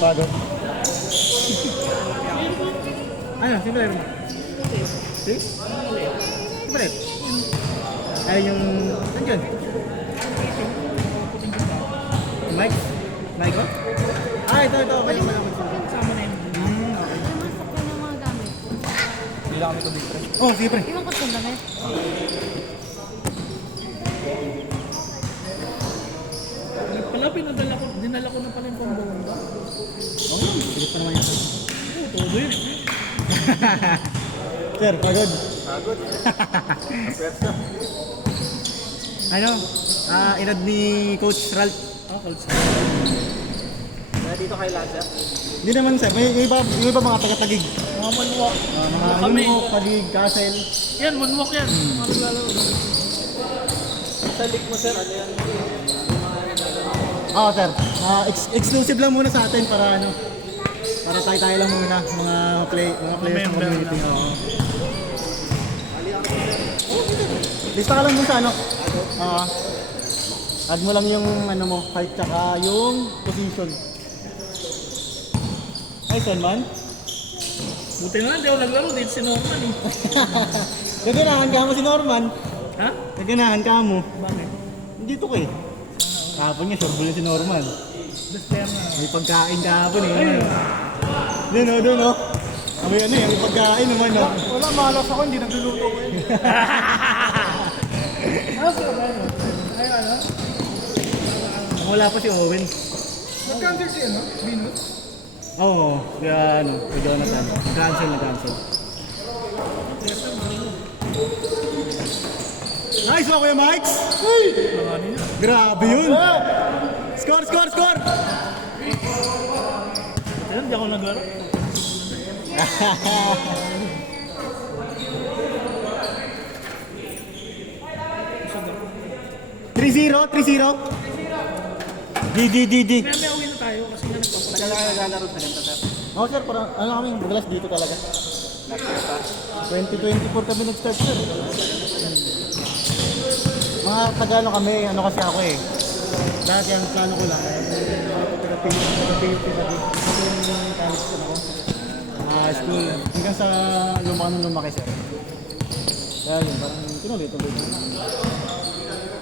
Bago. Ano, si Blair mo? Si? Si Blair? Ay, yung... Nandiyan? Mike? Mike ko? Ah, ito. Okay, Sama na yun. okay. Namasok ko ng mga gamit ko. Hindi lang kami kumipre. Oh, sige pre. Iwan ko sa damit. Pala, dinala ko na pala yung pambomba. Oo, bilis pa naman yan. Oo, todo yun. Sir, pagod. Pagod. Pwersa. Ano? Inad ni Coach Ralph. Ah, kalsa. Kaya dito kay Lanza. Hindi naman sir, may iba mga taga-tagig. Mga moonwalk. Mga Kami. Lumok, Tagig, Castle. Yan, moonwalk yan. Mga naglalaro. Sa league mo sir, ano yan? Oo sir, exclusive lang muna sa atin para ano. Para tayo lang muna mga players ng member community. lang. Oo. Lista ka lang dun sa ano. Add mo lang yung ano mo, height tsaka yung position. Ay, son man. Buti nga, hindi ako naglaro. Dito si Norman eh. Gaganahan ka mo si Norman. Ha? Gaganahan ka mo. Bakit? Dito ko eh. Kahapon nga, sure ball si Norman. Best player na. May pagkain kahapon eh. Ayun. Doon o. May ano eh, may pagkain naman o. Wala, malas ako, hindi nagluluto ko yun. Ah, so ano? Ay, ano? Wala pa si Owen. Nag-cancel si ano? Venus? Oo, kaya ano, kay Jonathan. Cancel. Nice one, Kuya Mike! Uy! Langanin niya. Grabe yun! Score! Buti nga, hindi ako naglaro. GG. May awin na tayo kasi nga nagpapalala. Tagal na kayo naglalaro sa ganito sir. Oo sir, parang ano kami, madalas dito talaga. Last year pa. 2024 kami nag-start sir. Mga Tagalog kami, ano kasi ako eh. Dati ang plano ko lang, taga-PUP na din. Kasi yung college ko ako. School, hanggang sa lumaki sir. Kaya yun, parang tuloy-tuloy.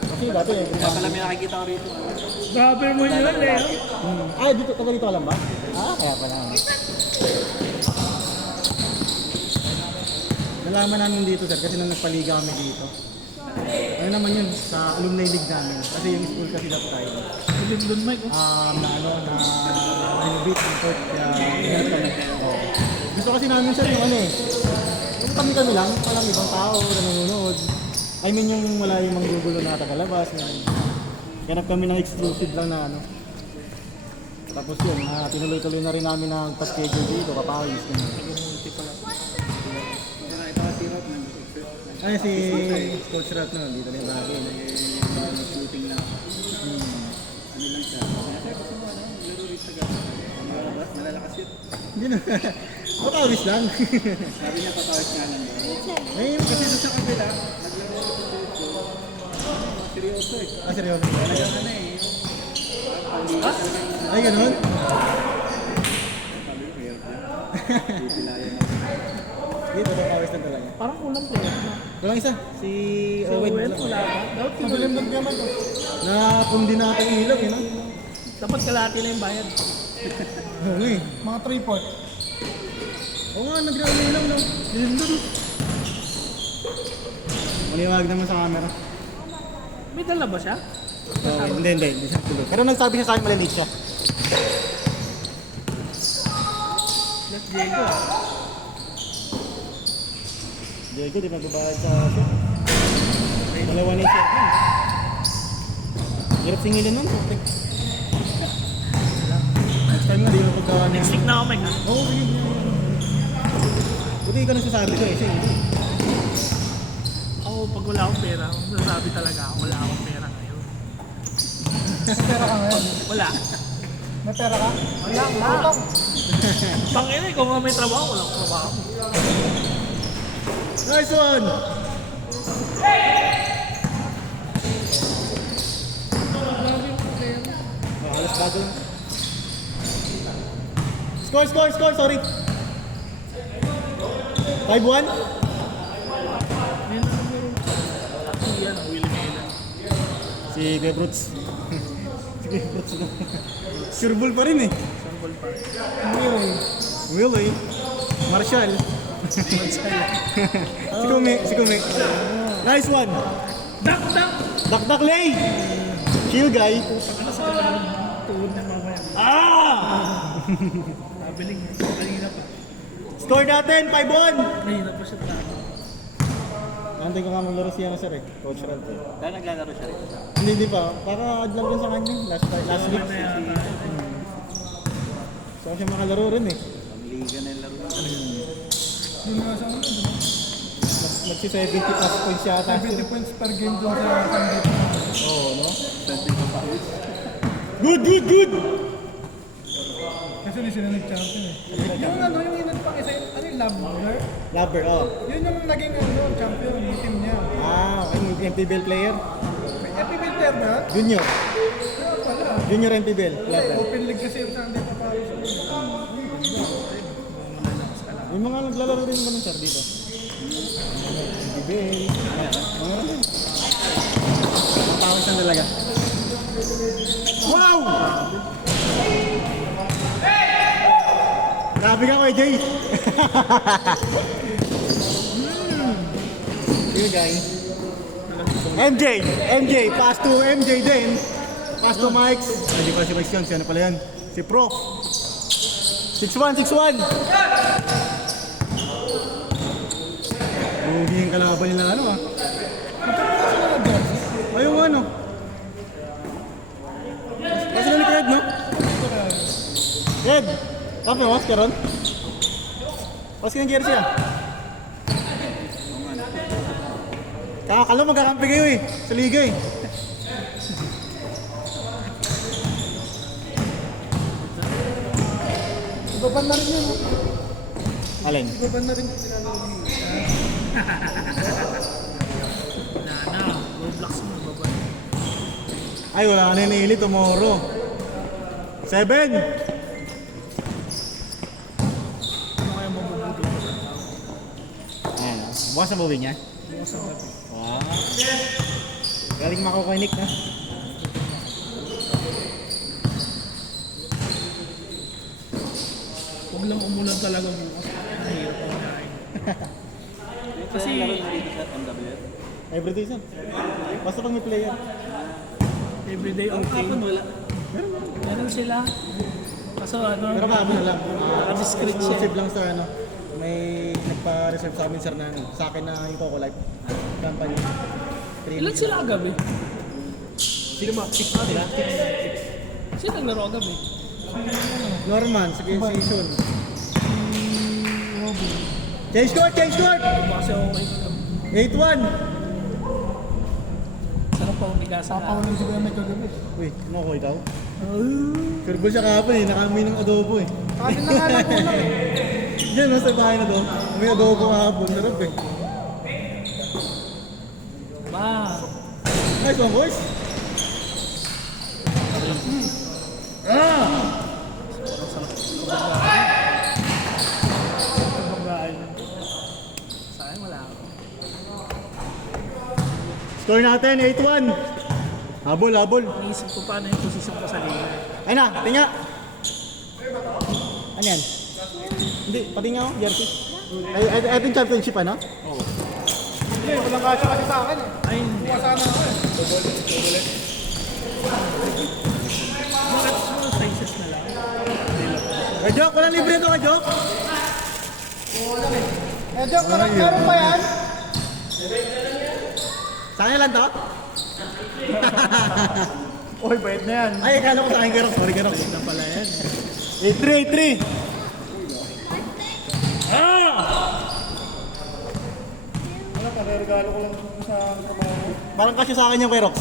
Kasi dati eh. Kaya pala may nakikita ko rito. Grabe mo yun, Leo. Ay, dito ka lang ba? Kaya pala. Nalaman namin dito sir, kasi nung nagpaliga kami dito. Ano naman yun, sa alumni league namin. Kasi yung school kasi that time. Sabihin doon, Mike. Na renovate yung court. Kaya ingat kami. Oo. Gusto kasi namin sir yung ano eh. Yung kami lang, walang ibang tao na nanonood. I mean yung wala yung manggugulo na tagalabas. Ganap kami ng exclusive lang na ano. Tapos yun, tinuloy-tuloy na rin namin ang pa-schedule dito, kapawis. Ay, si Coach Rat na, dito na yung lagi. Shooting na. Ano lang siya. Kaya gusto mo ano, laro rin sa gano'n. Malalakas yun. Hindi na. Kapawis lang. Sabi niya patawis nga lang. Ay, Kasi doon sa kabila, naglaro ako sa dito. Seryoso eh. seryoso. Talagang ano eh. Ay, ganun? Sabi ko, hirap yan. Pipilayan ako. Dito, kapawis lang talaga. Parang kulang player na. Walang isa, si So, Owen. well, wala ka. Dapat Madalim lang naman to. Napundi na ata yung ilaw, yun ah. Dapat kalahati na yung bayad. Oo nga eh. Mga 3-port. Oo nga, nag-ground na ilaw, no? Yun doon. Maniwag naman sa camera. May dala ba siya? Oo, hindi siya tuloy. Pero nagsabi siya sa akin, malilit siya. Let's Diego. Diego, di magbabayad sa shoot. Dalawa na yung shot nun. Hirap singilin nun. Next time nga, di mo pagkawan niya. Stick na ako, Mike. Ha? Oo, sige. Buti ikaw nagsasabi ko eh, siya hindi. Ako, pag wala akong pera, nasasabi talaga ako, wala akong pera ngayon. May pera ka ngayon? Wala. May pera ka? Wala. Pangina, kung nga may trabaho, wala akong trabaho. Nice one! Alas bago lang. Score, sorry. 5-1? Yan ang numero. Yan ang Willie Mela. Si Kuya Broots. Si Kuya Broots na. Sure ball pa rin eh. Sambol pa rin. Willie. Marshall. Si Kume. Nice one. Dak! Dakdak lay. Chill guy. Tuhod na mamaya. Nabiling. Kanina pa. Score natin, 5-1. Kanina pa siya tayo. Antay ko nga maglaro siya sir eh. Coach Rant eh. Dahil naglalaro siya rin. Hindi pa. Baka adlang yun sa kanya. Last week. Ano yata? So siya makalaro rin eh. Ang liga na yung laro. Magsi 70 plus points yata. 70 points per game doon sa Candid. Oo, no? Sensing ko pa. Good! Kasi hindi sila nag-champion eh. Yung yung inan pang isa, ano yung Labler? Lover, oh. Yun yung naging champion, yung team niya. Okay. MPBL player. May FPBL player ba? Junior. Kaya pala. Junior MPBL. Lover. Open league kasi yung Sunday pa para sa May mga naglalaro rin naman sir dito. MPBL. Mga rin. Tawag siyang dalaga. Wow! Grabe ka kay Jay. Here guy. MJ, pass to MJ din. Pass to Mike. Hindi pala si Mike yun, si ano pala yan? Si Prof. 6-1. Bugi yung kalaban nila ano ah. Ayun ano. Kasi na ni Fred no? Fred! Kape mo, Karon? Pas ka ng jersey ah. Kakakala magkakampi kayo eh. Sa liga eh. Ibaban na rin yun. Alin? Ibaban na rin yung sinalong Roblox mo, babay. Ay, wala ka na yung tomorrow. 7! Ano kaya mabubuto mo sa tao? Ayan, bukas na bawin niya. Bukas ang gabi. Wow. Galing makukunik na. Huwag lang umulan talaga bukas. Mahirap ang kain. Kasi Laro na dito sa MWF. Everyday sir. Basta pag may player. everyday okay. Kapon wala. Meron sila. Kaso ano, Pero kahapon na lang. Naka-discreet siya. Exclusive lang sa ano. May nagpa-reserve sa amin sir na ano. Sa akin na yung Coco Life. Company. ilan sila kagabi? Sino ba? 6 sila? Sino naglaro kagabi? Norman, sa season. Change court! Diba kasi ako kayo kagabi? 8-1! Sarap pa umigasan na. Papawalan siguro may kagabi. Uy, ano ko ikaw? Curveball siya kahapon eh, nakamoy ng adobo eh. Atin na nga lang po lang. Diyan no, sa bahay na to, may adobo kahapon, sarap eh. Ma, Nice one boys! kabanggaan. Sayang wala ako. Score natin, 8-1! Habol! Naisip ko paano yung posisyon ko sa liga. Ayun na, tinga! Ano yan? Hindi, patinga ako, jersey. Ay, ito yung championship ano? Hindi, walang kasya kasi sa akin eh. Ay, hindi. Kuha sana ako eh. Bakit small sizes na lang? Kajok, walang libre ito, Kajok! Eh, Joke, meron pa yan? Sa kanya lang to? Uy, bait na yan. Ay, akala ko sa akin, Kerok. Sorry, Kerok. Na pala yan. 8-3! Wala, pare-regalo ko lang sa trabaho ko. Parang kasi sa akin yung Kerok.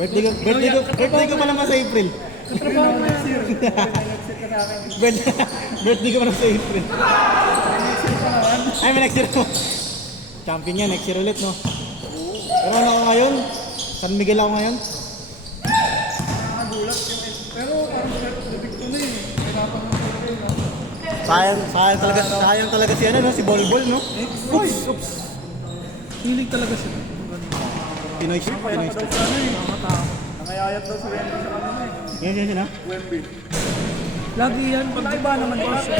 Birthday ko pa naman sa April. Trabaho mo yan. Nag-sit ka sa akin. Birthday ko pa naman sa April. Nag-sit ka naman. Ay, may next year ko. Champion yan, next year ulit, no? Pero ano ako ngayon? San Miguel ako ngayon? Nakagulat yung pero parang bibig ko na eh. Kailangan Sayang talaga si ano, no? Si Bolbol, no? Oops. Hilig talaga siya. Pinoy siya. Nakakatakot. Nangayayat daw si Wemby sa kanila eh. Yan, na. Wemby. Lagi yan. Pag iba naman ko siya.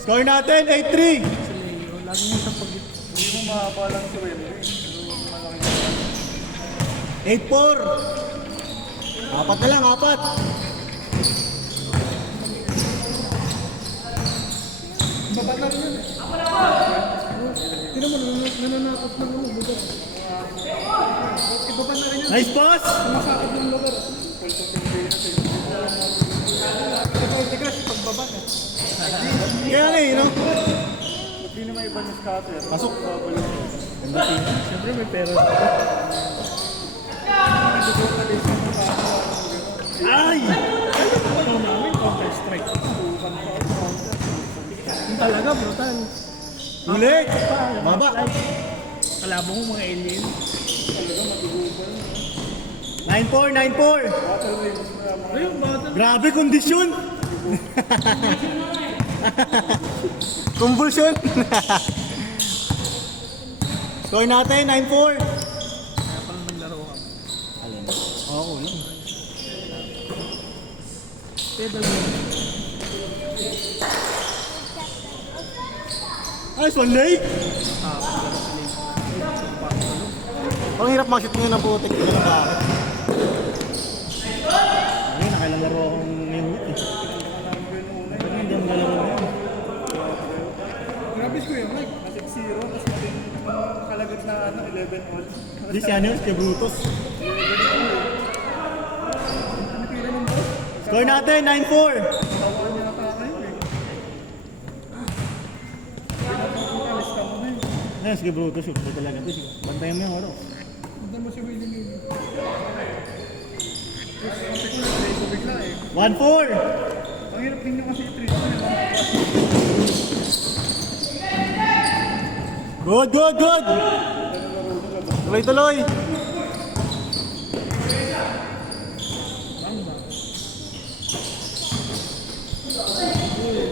Score natin, 8-3. Si Leo. Lagi mo siyang pag... Hindi mo mahaba lang si Wemby. Pero malaki ka. 8-4. Apat na lang, apat. Baba na rin yun. Tinan mo, nananakot na mo. Ibaba na rin yun. Nice pass. Masakot ng lugar. Tigas, pagbaba na. Kaya nga eh, no? Hindi naman iba ni scatter. Pasok. Siyempre may pera. Ay! Ano namin? Counter-Strike. Yung talaga, brutal. Ulit. Baba. Kalabang mo mga alien. 9-4. Ayun, battle. Grabe kondisyon. Convulsion. Score natin, 9-4. Kaya pala naglaro ka. Alin? Oo, yun. Pedal mo. Ay, Sunday. Ang hirap mag-shoot ngayon ng putik. Ito na ba? Ay, nakailang laro akong ngayong week eh. Hindi ako lalaro ngayon. Grabe ko yun, Mike. Kasi 0, tapos natin kalagat na 11 all. Di si ano, si Brutus. Score natin, 9-4. Tawa niya ata kayo eh. Pinapalis ka mo na eh. Ayun, sige Brutus, shoot ko talaga ito. Bantayan mo yung oras. Punta mo si Willie Lily. Kasi ko nag-race bigla eh. 1-4. Ang hirap din nyo kasi i-treat mo yun. Good. Tuloy.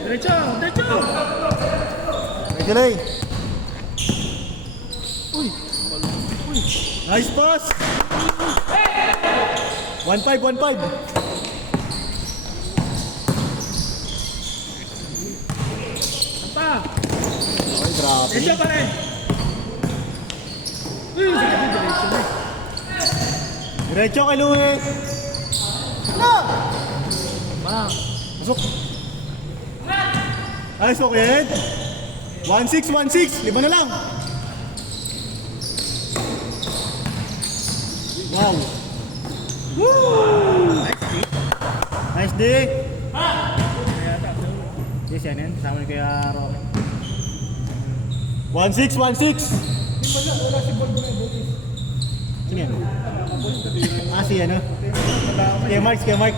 Diretso! Delay. Uy! Nice pass. 1-5. Apa! Ay, grabe. Diretso pa rin! Uy! Sige, diretso na. Diretso kay Louie. Bang! Pasok. Nice, okay. 1-6. 5 na lang. Wow. Nice D. Yes, yan. Kasama ni Kuya Roque. 1-6. Wala si Bob na Bob. Sino yan? Si ano? Kaya Mark.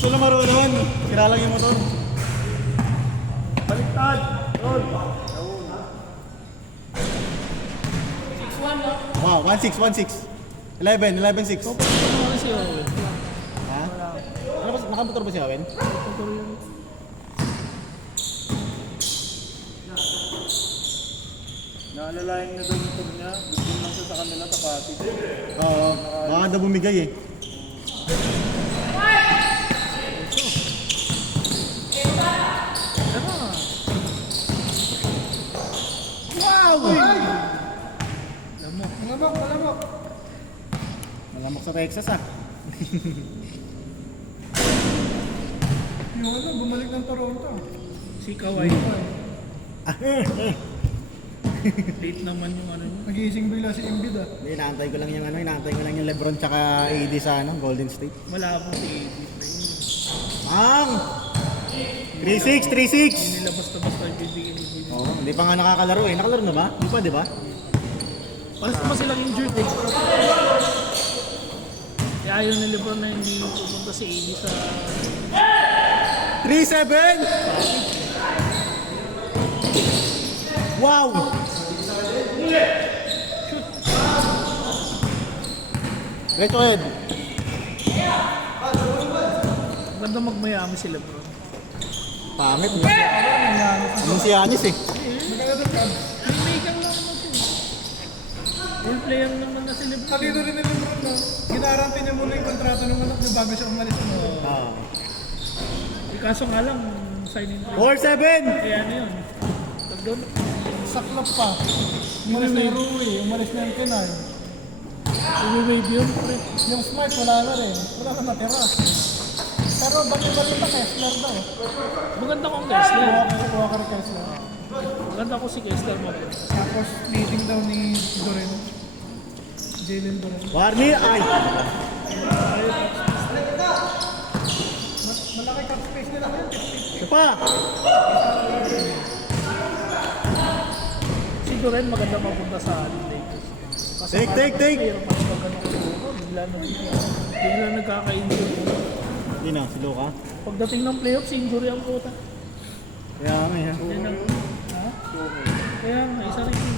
Gusto na marunong. Sira lang yung motor. Baliktad! Roll! Wow, 1-6. 11-6. Ano kasi Owen? Ha? Ano ba? Nakamotor ba si Owen? Naalalayan na daw yung motor niya. Gusto lang siya sa kanila sa Pasig. Oo. Baka daw bumigay eh. Malamok. Malamok sa Texas ah. Yung ano, bumalik ng Toronto. Si Kawhi. Late naman yung ano niya. Nagising bigla si Embiid ah. Hindi, inaantay ko lang yung Lebron tsaka AD sa Golden State. Malabo si AD. Ang! 3-6. Nila basta-basta ibibigay. Oo, hindi pa nga nakakalaro eh. Nakalaro na ba? Hindi pa, di ba? Basta pa silang injured eh. Kaya ayaw ni Lebron na hindi pupunta si AD sa... 3-7! Wow! Great head. Maganda magmayami si Lebron. Pangit. Anong si Yanis eh. Playmaker lang naman siya. Role player naman na si Lebron. Nakita rin ni Lebron na ginarante niya muna yung kontrata ng anak niya bago siya umalis. Kaso nga lang, sign-in trade. 4-7! Kaya ano yun? Pag doon, Saklap pa. Umalis na yung Rui, umalis na yung Kenal. i-wave yun. Pre. Yung Smart wala na rin. Wala na natira. Pero balik-balik pa Kessler daw. Maganda kong Kessler. Walker Kessler. Maganda ko si Kessler mo. Tapos meeting daw ni Doren. Jalen Doren. Warning! Ay! Malaki cap space nila yun. Isa pa! Si Duren maganda mapunta sa Lakers. Kaso Take! Pero mas maganda ko bigla nagkaka-injury. Hindi na, si Luka. Pagdating ng playoffs, injury ang puta. Kaya nga yan. Yan ang, ha? Kaya nga, isa rin yun.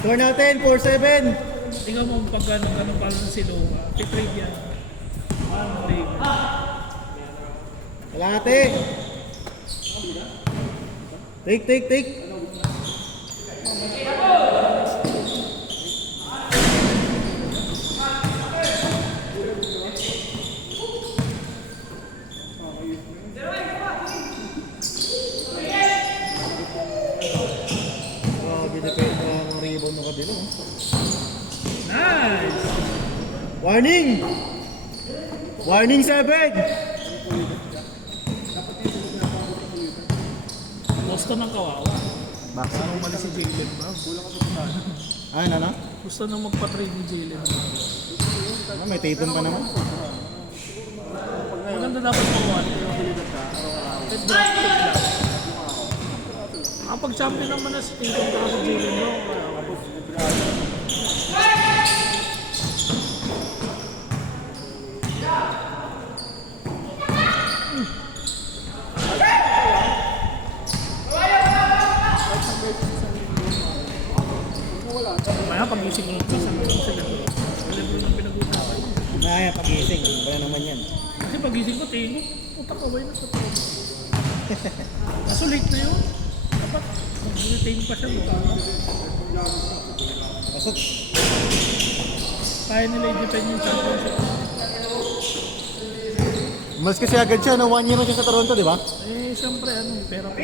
Score natin, 4-7! Tingnan mo pag ano pala si Luka. Pitrade yan. Trade. Kalahati! Take! Grabe, depende ang rebound ng kabilo. Nice! Warning 7! Gusto ng kawawa. Bakit? Parang umalis si Jalen Brown. Ay, ano? Gusto na magpa-trade ni Jalen Brown. May Tatum pa naman. Maganda dapat makuha. At draft pick lang. Kapag champion naman na si Tatum para si Jalen Brown, kaya pag-ising mo sa Lebron ang pinag-uusapan. Ay, pag-ising. Wala naman yan. Kasi pag-ising ko, tingin ko, putak away na sa to. Kaso late na yun. Dapat, mag-retain pa siya. Pasok. Kaya nila i-defend yung championship. Mas kasi agad siya, no? 1 year na siya sa Toronto, di ba? Eh, siyempre, pera pa.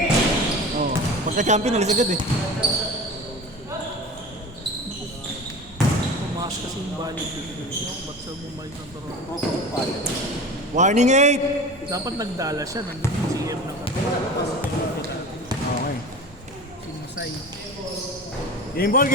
Oo. Pagka-champion, alis agad eh. Tumakas kasi yung value dito. Ba't siya bumalik ng Toronto? Warning 8! Dapat nagdala siya. Nandun yung GM na kami. Okay. Sinsay. Game ball!